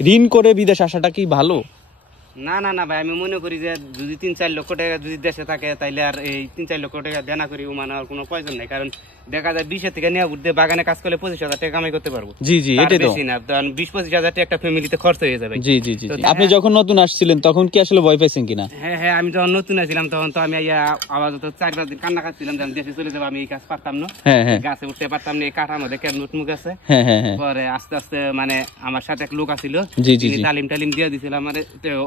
ঋণ করে বিদেশ আসাটা কি ভালো? না না না ভাই, আমি মনে করি যে যদি ৩-৪ লক্ষ টাকা যদি দেশে থাকে তাইলে আর এই 3-4 লক্ষ টাকা দেনা করি ওমান আর কোনো প্রয়োজন নাই। কারণ দেখা যায় 20 থেকে নিয়ে উঠতে বাগানে কাজ করলে 25,000 টাকা কামাই করতে পারবো। জি জি, এটাই তো। বেশি না, 20-25,000 টাকা একটা ফ্যামিলিতে খরচ হয়ে যাবে। জি জি জি। আপনি যখন নতুন আসছিলেন তখন কি আসলে ভয় পাইছেন কিনা? হ্যাঁ হ্যাঁ, আমি যখন নতুন আসছিলাম তখন তো আমি আপাতত 4-5 দিন কান্না কাটছিলাম যে আমি দেশে চলে যাবো, আমি এই কাজ পারতাম না, গাছে উঠতে পারতাম না, এই কাঠার মধ্যে কেমন উঠমুখ আছে। পরে আস্তে আস্তে মানে আমার সাথে এক লোক আছিল, তালিম দিয়ে দিছিল, আমার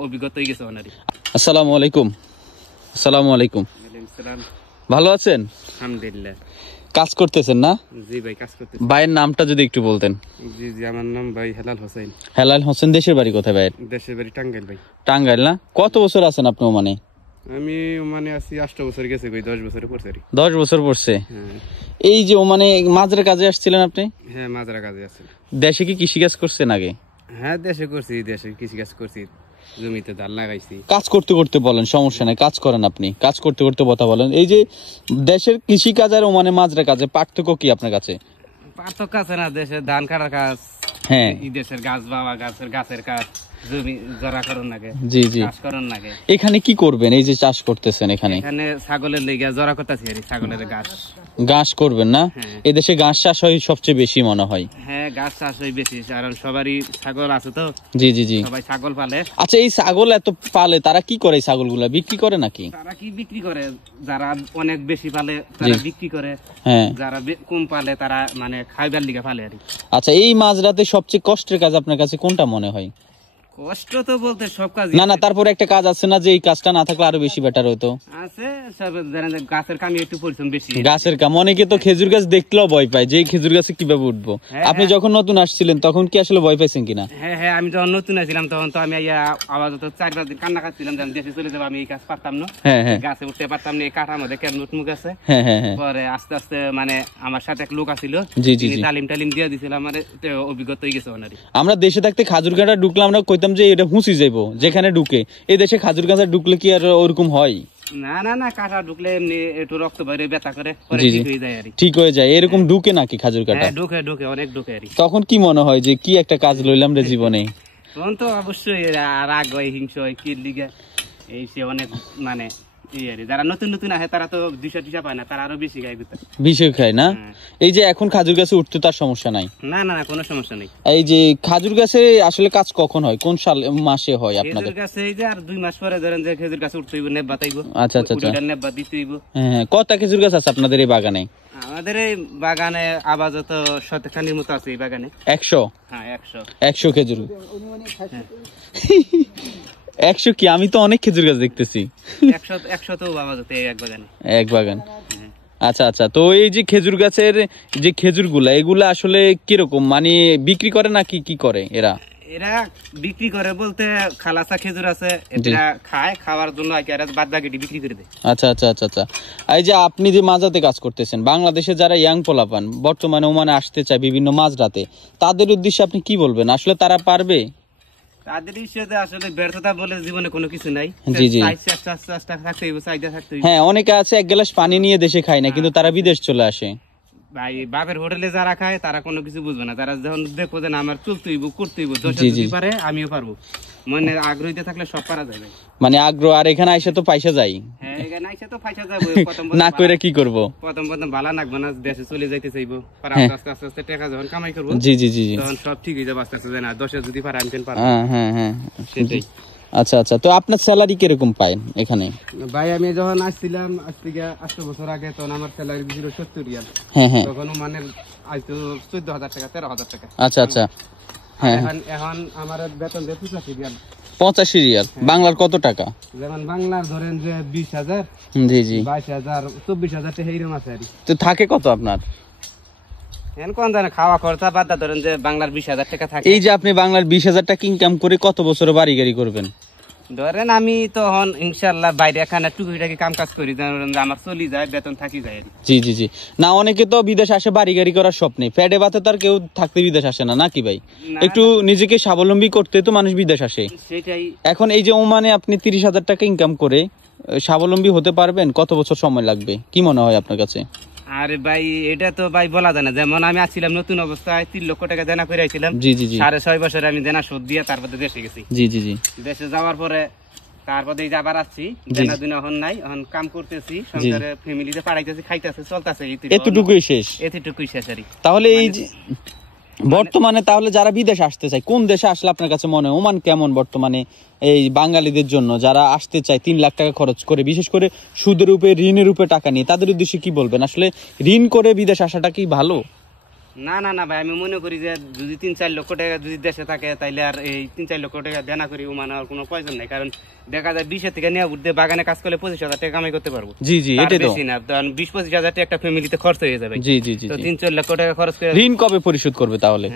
অভিজ্ঞতা হয়ে গেছে ওনারই। আসসালামু আলাইকুম। আসসালামু আলাইকুম। ভালো আছেন? আলহামদুলিল্লাহ। কাজ করতেছেন না? জি ভাই, কাজ করতেছি। ভাইয়ের নামটা যদি একটু বলতেন। জি জি, আমার নাম ভাই হেলাল হোসেন। হেলাল হোসেন। দেশের বাড়ি কোথায় ভাইয়ের? দেশের বাড়ি টাঙ্গাইল ভাই। টাঙ্গাইল না? কত বছর আছেন আপনি ওমানে? আমি ওমানে আছি 8 বছর গেছে ভাই, 10 বছরে পড়ছে। 10 বছর পড়ছে। এই যে ওমানে মাজরা কাজে আসছিলেন আপনি? হ্যাঁ, মাজরা কাজে আছি। দেশে কি কৃষিকাজ করছেন আগে? হ্যাঁ, দেশে করছি, দেশে কৃষিকাজ করছি, জমিতে ধান লাগাইছি। কাজ করতে করতে বলেন, সমস্যা নাই, কাজ করেন আপনি। কাজ করতে করতে কথা বলেন। এই যে দেশের কৃষি কাজ আর ওমানে মাজরা কাজে পার্থক্য কি আপনার কাছে? পার্থক্য আছে না, দেশের ধান কাটার কাজ, হ্যাঁ, এই দেশের গাছ বাবা গাছের কাজ, জমি জরা করন লাগে। জি জি, চাষ করন লাগে। এখানে কি করবেন? এই যে চাষ করতেছেন এখানে ছাগলের লেগে জরা করতেছি, ছাগলের ঘাস করবেন না? এদেশে ঘাস চাষ হয় সবচেয়ে বেশি মনে হয়। হ্যাঁ, ঘাস চাষ হয় বেশি, কারণ সবারই ছাগল আছে তো। জি জি জি, সবাই ছাগল পালে। আচ্ছা, এই ছাগল এত পালে, তারা কি করে? ছাগলগুলা বিক্রি করে নাকি? তারা কি বিক্রি করে? যারা অনেক বেশি পালে তারা বিক্রি করে, হ্যাঁ, যারা কম পালে তারা মানে খাইবার লিগে পালে আর। আচ্ছা, এই মাঝরাতে সবচেয়ে কষ্টের কাজ আপনার কাছে কোনটা মনে হয়? কষ্ট তো বলতে সব কাজ না না, তারপরে একটা কাজ আছে না যে এই কাজটা না থাকলে আরো বেশি বেটার হতো? আছে, সব গাছের কামে একটু পরিশ্রম বেশি। গাছের কাম, অনেকে তো খেজুর গাছ দেখলেও ভয় পায় যে খেজুর গাছে কিভাবে উঠবো। আপনি যখন নতুন আসছিলেন তখন কি আসলে ভয় পাইছেন কিনা? হ্যাঁ হ্যাঁ, আমি যখন নতুন আসছিলাম তখন তো আমি আপাতত 4-5 দিন কান্না কাটছিলাম যে আমি দেশে চলে যাবো, আমি এই কাজ পারতাম না, গাছে উঠতে পারতাম না, এই কাঠার মধ্যে কেমন উঠমুখ আছে। পরে আস্তে আস্তে মানে আমার সাথে এক লোক আছিল, তালিম দিয়ে দিছিল, আমার অভিজ্ঞতা হয়ে গেছে ওনারই। আমরা দেশে থাকতে খাজুর গাছা ঢুকলাম, আমরা কইতাম যে এটা হুঁচি যাইবো যেখানে ঢুকে। এই দেশে খাজুর গাছা ঢুকলে কি আর ওরকম হয়? না না না, কাঁটা ঢুকলে এমনি একটু রক্ত বাইরে ব্যথা করে, ঠিক হয়ে যায় আর। ঠিক হয়ে যায়? এরকম ঢুকে নাকি খাজুর কাটা? ঢুকে অনেক ঢুকে আর। তখন কি মনে হয় যে কি একটা কাজ লইলাম রে জীবনে? তখন তো অবশ্যই রাগ হয়, হিংসা হয়, কি লিগে এই সে অনেক মানে যারা নতুন নতুন আসে তারা তো 200 পায় না, তারা আরো বেশি খায়, বেশি খায় না? এই যে এখন খাজুর গাছে উঠতে তার সমস্যা নাই? না না না, কোনো সমস্যা নেই। এই যে খাজুর গাছে আসলে কাজ কখন হয়, কোন সাল মাসে হয় আপনাদের? খেজুর গাছে এই যে আর 2 মাস পরে ধরেন যে খেজুর গাছে উঠতে হইব, নেব বাতাইব। আচ্ছা আচ্ছা আচ্ছা, নেব দিতে হইব। হ্যাঁ, কত খেজুর গাছ আছে আপনাদের এই বাগানে? আমাদের এই বাগানে আপাতত 100 মতো আছে এই বাগানে। 100? হ্যাঁ, 100 খেজুর। 100 কি? আমি তো অনেক খেজুর গাছ দেখতেছি। 100 তো আপাতত এক বাগানে। এক বাগান। আচ্ছা আচ্ছা, তো এই যে খেজুর গাছের যে খেজুর গুলা, এগুলা আসলে কিরকম, মানে বিক্রি করে নাকি কি করে এরা? এরা বিক্রি করে বলতে খালাসা খেজুর আছে, এরা খায়, খাওয়ার জন্য বাদ বাকি বিক্রি করে দেয়। আচ্ছা আচ্ছা আচ্ছা আচ্ছা, এই যে আপনি যে মাঝরাতে কাজ করতেছেন, বাংলাদেশে যারা ইয়াং পোলাপান বর্তমানে ওমানে আসতে চায় বিভিন্ন মাঝরাতে, তাদের উদ্দেশ্যে আপনি কি বলবেন? আসলে তারা পারবে? তাদের হিসেবে আসলে ব্যর্থতা বলে জীবনে কোনো কিছু নাই। জি জি, হ্যাঁ, অনেকে আছে এক গ্লাস পানি নিয়ে দেশে খায় না, কিন্তু তারা বিদেশ চলে আসে। ভাই, বাপের হোটেলে যারা খায় তারা কোনো কিছু বুঝবে না, তারা যখন দেখবো যে আমার চলতে হইব, করতে হইব, যদি পারে আমিও পারবো, মনে আগ্রহীতে থাকলে সব পারা যাবে। মানে আগ্রহ, আর এখানে আইসা তো পয়সা যাই। হ্যাঁ, এখানে আইসা তো পয়সা যাবে, না করে কি করব? প্রথম ভালো লাগবে না, দেশে চলে যাইতে চাইবো, আস্তে আস্তে আস্তে টাকা যখন কামাই করবো, জি জি জি, তখন সব ঠিক হয়ে যাবে আস্তে আস্তে, না 10 যদি পারে আমি পারবো। হ্যাঁ হ্যাঁ, সেটাই। আচ্ছা আচ্ছা, তো আপনার স্যালারি কিরকম পায় এখানে? ভাই, আমি যখন আসছিলাম আজ থেকে 8 বছর আগে, তখন আমার স্যালারি ছিল 70 রিয়াল। তখন মানে আইতো 14,000 টাকা, 13,000 টাকা। আচ্ছা আচ্ছা, হ্যাঁ, এখন আমার বেতন দিয়ে 85 রিয়াল। 85 রিয়াল বাংলার কত টাকা? যেমন বাংলার ধরেন যে 20,000, জি জি, 22,000, 24,000 টাকা এইরকম আছে আর। তো থাকে কত আপনার? কোন জানে খাওয়া খরচা বাদ ধরেন যে বাংলার 20,000 টাকা থাকে। এই যে আপনি বাংলার 20,000 টাকা ইনকাম করে কত বছর বাড়ি গাড়ি করবেন? ধরেন আমি তখন ইনশাল্লাহ বাইরে এখানে টুকিটাকি কাম কাজ করি, আমার চলি যায়, বেতন থাকি যায়। জি জি জি, না অনেকে তো বিদেশ আসে বাড়ি গাড়ি করার স্বপ্নে, পেটে ভাতে তো আর কেউ থাকতে বিদেশ আসে না, নাকি ভাই? একটু নিজেকে স্বাবলম্বী করতে তো মানুষ বিদেশ আসে। সেটাই। এখন এই যে ওমানে আপনি 30,000 টাকা ইনকাম করে স্বাবলম্বী হতে পারবেন, কত বছর সময় লাগবে কি মনে হয় আপনার কাছে? আরে ভাই এটা তো ভাই বলা যায় না, যেমন আমি আসছিলাম নতুন অবস্থায় 3 লক্ষ টাকা দেনা করে আইছিলাম, 6.5 বছরে আমি দেনা শোধ দিয়ে তারপরে দেশে গেছি। দেশে যাওয়ার পরে তারপরে এই যে আবার আসছি, দেনা দুনা এখন নাই, এখন কাম করতেছি, সংসারে ফ্যামিলিতে পাঠাইতেছি, খাইতেছি, চলতেছে, এতটুকুই শেষ আর তাহলে এই যে বর্তমানে তাহলে যারা বিদেশ আসতে চায় কোন দেশে আসলে আপনার কাছে মনে হয় ওমান কেমন বর্তমানে এই বাঙালিদের জন্য যারা আসতে চায় 3 লাখ টাকা খরচ করে, বিশেষ করে সুদের উপরে ঋণের উপরে টাকা নিয়ে, তাদের উদ্দেশ্যে কি বলবেন? আসলে ঋণ করে বিদেশ আসাটা কি ভালো? না না না ভাই, আমি মনে করি যে যদি 3-4 লক্ষ টাকা যদি দেশে থাকে তাইলে আর এই 3-4 লক্ষ টাকা দেনা করি ওমান আর কোনো প্রয়োজন নাই। কারণ দেখা যায় 20 থেকে নিয়ে উঠতে বাগানে কাজ করলে 25,000 টাকা কামাই করতে পারবো। এটাই তো, 20-25,000 টাকা একটা ফ্যামিলিতে খরচ হয়ে যাবে। তো 3-4 লক্ষ টাকা খরচ করে ঋণ কবে পরিশোধ করবে তাহলে?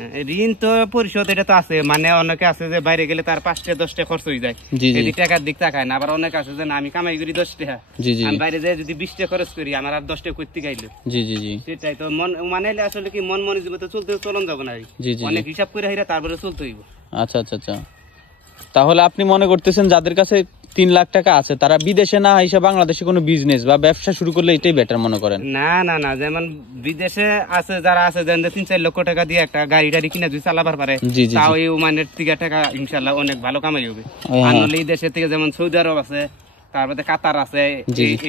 ঋণ তো পরিশোধ এটা তো আছে, মানে অনেকে আছে যে বাইরে গেলে তার 5-10 খরচ হয়ে যায়, এই টাকার দিক তাকায় না। আবার অনেক আছে যে না আমি কামাই করি 10 টাকা, আমি বাইরে যাই যদি 20 টাকা খরচ করি আমার আর 10 টাকা করতে গাইলো। সেটাই তো মন মানে আসলে কি মন জীবনে চলতে চলন যাবো না, অনেক হিসাব করে হাইরা তারপরে চলতে হইব। আচ্ছা আচ্ছা আচ্ছা, তাহলে আপনি মনে করতেছেন যাদের কাছে 3 লাখ টাকা আছে তারা বিদেশে না এসে বাংলাদেশে কোনো বিজনেস বা ব্যবসা শুরু করলে এটাই বেটার মনে করেন? না না না, যেমন বিদেশে আছে যারা আছে 3-4 লক্ষ টাকা দিয়ে একটা গাড়ি টাড়ি কিনে যদি চালাবার পারে, তাও এই ওমানের থেকে টাকা ইনশাল্লাহ অনেক ভালো কামাই হবে। আর এই দেশের থেকে যেমন সৌদি আরব আছে, তারপরে কাতার আছে,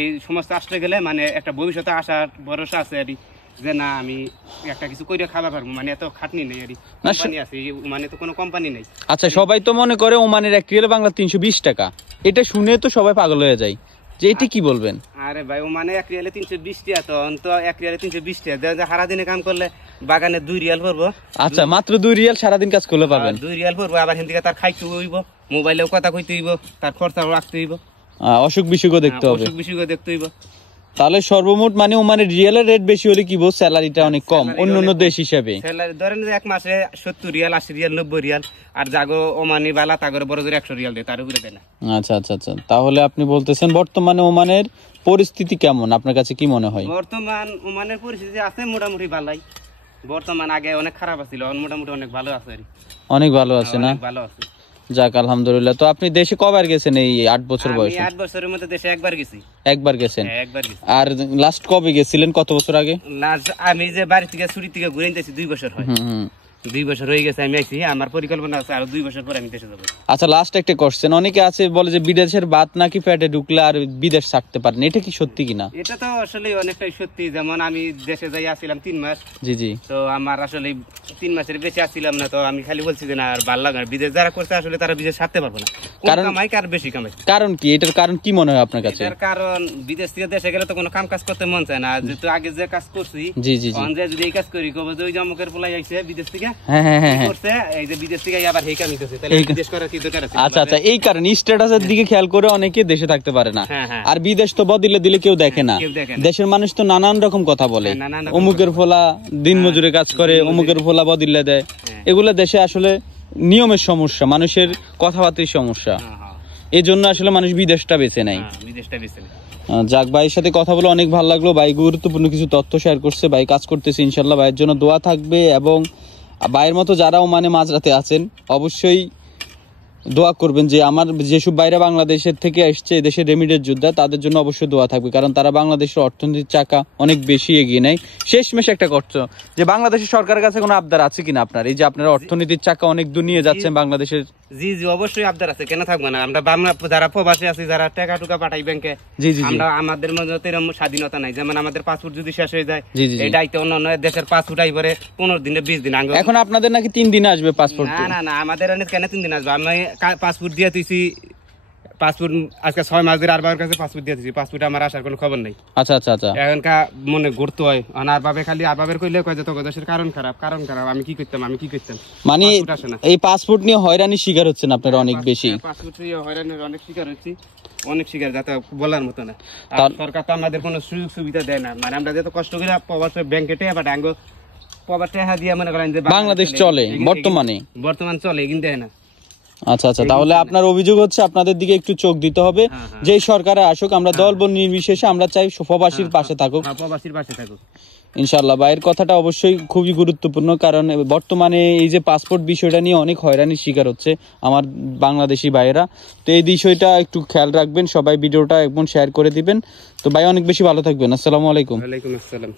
এই সমস্ত আসলে গেলে মানে একটা ভবিষ্যতে আসার ভরসা আছে আর যে না আমি একটা কিছু করে খাবার পারবো, মানে এত খাটনি নেই আর কোম্পানি আছে, মানে তো কোনো কোম্পানি নেই। আচ্ছা, সবাই তো মনে করে ওমানের 1 রিয়াল বাংলা 320 টাকা, এটা শুনে তো সবাই পাগল হয়ে যায়, যে এটা কি বলবেন? আরে ভাই ওমানে 1 রিয়ালে 320 টাকা, তো 1 রিয়ালে 320 টাকা সারা দিনে কাম করলে বাগানে 2 রিয়াল পড়বো। আচ্ছা, মাত্র 2 রিয়াল সারাদিন কাজ করলে পাবেন? 2 রিয়াল পড়বো, আবার হিন্দিকে তার খাইতে হইব, মোবাইলেও কথা কইতে হইব, তার খরচাও রাখতে হইব, অসুখ বিসুখও দেখতে হবে, দেখতে হইব। তাহলে সর্বমোট মানে ওমানে রিয়ালের রেট বেশি হলে কি বল, স্যালারিটা অনেক কম অন্যান্য দেশ হিসেবে। স্যালারি ধরেন যে এক মাসে 70 রিয়াল, 80 রিয়াল, 90 রিয়াল, আর জাগো ওমানি বালা তাগরে বড় জোরে 100 রিয়াল দেয়, তার উপরে দেয় না। আচ্ছা আচ্ছা আচ্ছা, তাহলে আপনি বলতেছেন বর্তমানে ওমানের পরিস্থিতি কেমন আপনার কাছে কি মনে হয়? বর্তমান ওমানের পরিস্থিতি আছে মোটামুটি ভালোই, বর্তমান আগে অনেক খারাপ ছিল, মোটামুটি অনেক ভালো আছে, অনেক ভালো আছে না? ভালো আছে, যাক আলহামদুলিল্লাহ। তো আপনি দেশে কবার গেছেন এই 8 বছর বয়সে? 8 বছরের মধ্যে দেশে একবার গেছি। একবার গেছেন? একবার গেছি। আর লাস্ট কবে গেছিলেন, কত বছর আগে? লাস্ট আমি যে বাড়ি থেকে ছুটি থেকে ঘুরে নিতেছি 2 বছর হয়। 2 বছর হয়ে গেছে আমি আইছি, আমার পরিকল্পনা আছে আর 2 বছর পরে আমি দেশে যাব। আচ্ছা, লাস্ট একটা কোশ্চেন, অনেকে আছে বলে যে বিদেশের ভাত নাকি পেটে ঢুকলে আর বিদেশ ছাড়তে পারেন, এটা কি সত্যি কিনা? এটা তো আসলে অনেকটাই সত্যি, যেমন আমি দেশে যাই আসছিলাম 3 মাস। জি, তো আমার আসলে 3 মাসের বেশি আসছিলাম না, তো আমি খালি বলছি যে না আর ভালো লাগে না, বিদেশ যারা করতে আসলে তারা বিদেশ ছাড়তে পারবে না, কারণ কামাই কার বেশি কামাই। কারণ কি, এটার কারণ কি মনে হয় আপনার কাছে? এর কারণ বিদেশ থেকে দেশে গেলে তো কোনো কাম কাজ করতে মন চায় না, যেহেতু আগে যে কাজ করছি, যদি এই কাজ করি কবে যে ওই জমকের পোলাই আইছে বিদেশ থেকে, করছে এই যে বিদেশ থেকে আবার এই কাম হইতেছে, তাহলে বিদেশ করার কি দরকার আছে? আচ্ছা আচ্ছা, এই কারণে স্ট্যাটাসের দিকে খেয়াল করে অনেকে দেশে থাকতে পারে না। আর বিদেশ তো বদলে দিলে কেউ দেখে না, দেশের মানুষ তো নানান রকম কথা বলে, অমুকের ফোলা দিন মজুরে কাজ করে, অমুকের ফোলা বদলে দেয়, এগুলো দেশে আসলে নিয়মের সমস্যা, মানুষের কথাবার্তার সমস্যা, এই জন্য আসলে মানুষ বিদেশটা বেছে নেয়। যাক, ভাইয়ের সাথে কথা বলে অনেক ভালো লাগলো, ভাই গুরুত্বপূর্ণ কিছু তথ্য শেয়ার করছে, ভাই কাজ করতেছে ইনশাল্লাহ, ভাইয়ের জন্য দোয়া থাকবে, এবং ভাইয়ের মতো যারাও মানে মাঝরাতে আছেন অবশ্যই দোয়া করবেন যে আমার যেসব বাইরে বাংলাদেশের থেকে আসছে দেশের রেমিডের যোদ্ধা, তাদের জন্য অবশ্যই দোয়া থাকবে, কারণ তারা বাংলাদেশের অর্থনীতির চাকা অনেক বেশি এগিয়ে নেয়। শেষমেশ একটা করছো যে বাংলাদেশের সরকারের কাছে কোনো আবদার আছে কিনা আপনার, এই যে আপনারা অর্থনীতির চাকা অনেক দূর নিয়ে যাচ্ছেন বাংলাদেশের? জি জি, অবশ্যই আবদার আছে, কেন থাকবে না। আমরা যারা প্রবাসী আছি, যারা টাকা টুকা পাঠাই ব্যাংকে, আমরা আমাদের মধ্যে এরকম স্বাধীনতা নাই, যেমন আমাদের পাসপোর্ট যদি শেষ হয়ে যায়, এই দায়িত্ব অন্য দেশের পাসপোর্ট আইবারে 15 দিনে 20 দিন আগে। এখন আপনাদের নাকি 3 দিনে আসবে পাসপোর্ট? না না না, আমাদের কেন 3 দিন আসবে? আমি পাসপোর্ট দিয়ে দিয়েছি, পাসপোর্ট আজকে 6 মাস ধরে আর বাবার কাছে পাসপোর্ট দিয়ে দিয়েছি, পাসপোর্টে আমার আসার কোনো খবর নাই। আচ্ছা আচ্ছা আচ্ছা, এখনকার মনে ঘুরতে হয়, আর বাবে খালি আর বাবের কইলে কয় যে তোর দেশের কারণ খারাপ, আমি কি করতাম, মানে এই পাসপোর্ট নিয়ে হয়রানির শিকার হচ্ছেন আপনারা অনেক বেশি? পাসপোর্ট নিয়ে হয়রানির অনেক শিকার হচ্ছি, অনেক শিকার, যাতে বলার মতো না। সরকার তো আমাদের কোনো সুযোগ সুবিধা দেয় না, মানে আমরা যত কষ্ট করে প্রবাসে ব্যাংকে টেয়া পাঠাই, আঙ্গ প্রবাস টেয়া দিয়ে মনে করেন যে বাংলাদেশ চলে বর্তমান চলে, কিন্তু দেয় না। আচ্ছা আচ্ছা, তাহলে আপনার অভিযোগ হচ্ছে আপনাদের দিকে একটু চোখ দিতে হবে, যে সরকারে আসুক, আমরা দল বল নির্বিশেষে আমরা চাই প্রবাসীর পাশে থাকুক, প্রবাসীর পাশে থাকুক। ইনশাআল্লাহ। ভাইয়ের কথাটা অবশ্যই খুবই গুরুত্বপূর্ণ, কারণ বর্তমানে এই যে পাসপোর্ট বিষয়টা নিয়ে অনেক হয়রানির শিকার হচ্ছে আমার বাংলাদেশি ভাইয়েরা। তো এই বিষয়টা একটু খেয়াল রাখবেন, সবাই ভিডিওটা একদম শেয়ার করে দিবেন। তো ভাই অনেক বেশি ভালো থাকবেন। আসসালামু আলাইকুম। ওয়ালাইকুম আসসালাম।